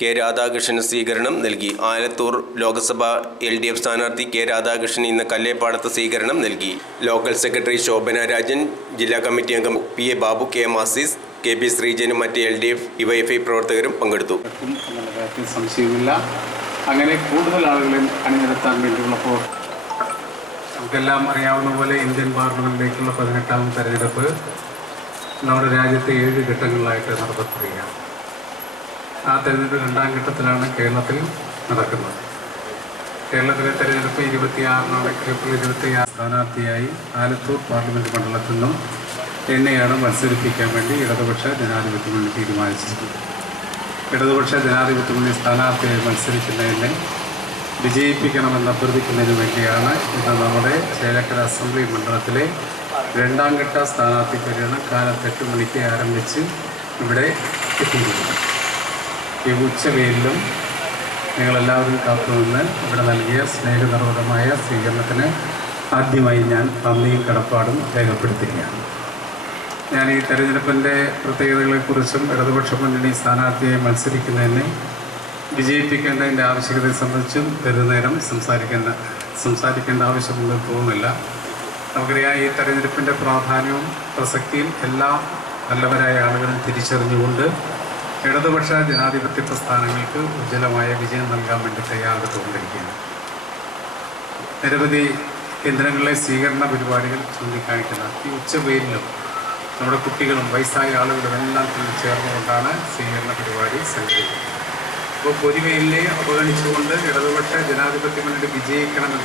K രാധാകൃഷ്ണന് സ്വീകരണം നൽകി. Alathur Lok Sabha LDF സ്ഥാനാർത്ഥി കെ രാധാകൃഷ്ണൻ ഇന്ന് കല്ലേപ്പാടത്ത് സ്വീകരണം നൽകി. ലോക്കൽ സെക്രട്ടറി ശോഭന രാജൻ, ജില്ലാ കമ്മിറ്റി അംഗം PA Babu, KM Azeez, KB ശ്രീജനും മറ്റ് LDF UIFI പ്രവർത്തകരും പങ്കെടുത്തു. സംശയമില്ല. അങ്ങനെ കൂടുതൽ ആളുകളെ അണിനിരത്താൻ വേണ്ടിയുള്ളപ്പോൾ നമുക്കെല്ലാം അറിയാവുന്ന പോലെ ഇന്ത്യൻ പാർലമെന്റിലേക്കുള്ള 18ാം തെരഞ്ഞെടുപ്പ് നമ്മുടെ രാജ്യത്തെ 7 ഘട്ടങ്ങളിലായിട്ട് നടത്തപ്പെടുകയാണ്. ആ തെരഞ്ഞെടുപ്പ് 2ാം ഘട്ടത്തിലാണ് കേരളത്തിൽ നടക്കുന്നത്. കേരളത്തിലെ തെരഞ്ഞെടുപ്പ് 26 ഏപ്രിൽ 26 സ്ഥാനാർത്ഥിയായി ആലത്തൂർ പാർലമെൻറ്റ് മണ്ഡലത്തിൽ നിന്നും എന്നെയാണ് മത്സരിപ്പിക്കാൻ വേണ്ടി ഇടതുപക്ഷ ജനാധിപത്യ മുന്നണി തീരുമാനിച്ചിട്ടുണ്ട്. ഇടതുപക്ഷ ജനാധിപത്യ മുന്നണി സ്ഥാനാർത്ഥിയായി മത്സരിക്കുന്ന എന്നെ വിജയിപ്പിക്കണമെന്ന് അഭ്യർത്ഥിക്കുന്നതിന് വേണ്ടിയാണ് ഇന്ന് നമ്മുടെ ചേലക്കര അസംബ്ലി മണ്ഡലത്തിലെ 2ാം ഘട്ട സ്ഥാനാർത്ഥി പര്യടനം കാലത്ത് 8 മണിക്ക് ആരംഭിച്ച് ഇവിടെ എത്തിയിരിക്കുന്നത്. ഈ ഉച്ചവെയിലും നിങ്ങളെല്ലാവരും കാത്തുനിന്ന് ഇവിടെ നൽകിയ സ്നേഹനിർഭരമായ സ്വീകരണത്തിന് ആദ്യമായി ഞാൻ നന്ദിയും കടപ്പാടും രേഖപ്പെടുത്തുകയാണ്. ഞാൻ ഈ തെരഞ്ഞെടുപ്പിൻ്റെ പ്രത്യേകതകളെക്കുറിച്ചും ഇടതുപക്ഷ മുന്നണി സ്ഥാനാർത്ഥിയായി മത്സരിക്കുന്നതിനെ വിജയിപ്പിക്കേണ്ടതിൻ്റെ ആവശ്യകതയെ സംബന്ധിച്ചും ദീർഘനേരം സംസാരിക്കേണ്ട ആവശ്യമൊന്നും തോന്നുന്നില്ല. നമുക്കറിയാം, ഈ തെരഞ്ഞെടുപ്പിൻ്റെ പ്രാധാന്യവും പ്രസക്തിയും എല്ലാ നല്ലവരായ ആളുകളും തിരിച്ചറിഞ്ഞുകൊണ്ട് ഇടതുപക്ഷ ജനാധിപത്യ പ്രസ്ഥാനങ്ങൾക്ക് ഉജ്ജ്വലമായ വിജയം നൽകാൻ വേണ്ടി തയ്യാറെടുത്തുകൊണ്ടിരിക്കുകയാണ്. നിരവധി കേന്ദ്രങ്ങളിലെ സ്വീകരണ പരിപാടികൾ ചൂണ്ടിക്കാണിക്കുന്ന ഈ ഉച്ചവെയിലും നമ്മുടെ കുട്ടികളും വയസ്സായ ആളുകളും എല്ലാം ചേർന്നുകൊണ്ടാണ് സ്വീകരണ പരിപാടി സംഘടിപ്പിക്കുന്നത്. അപ്പോൾ പൊതുവെയിലെ അവഗണിച്ചുകൊണ്ട് ഇടതുപക്ഷ ജനാധിപത്യ മുന്നണി വിജയിക്കണമെന്ന്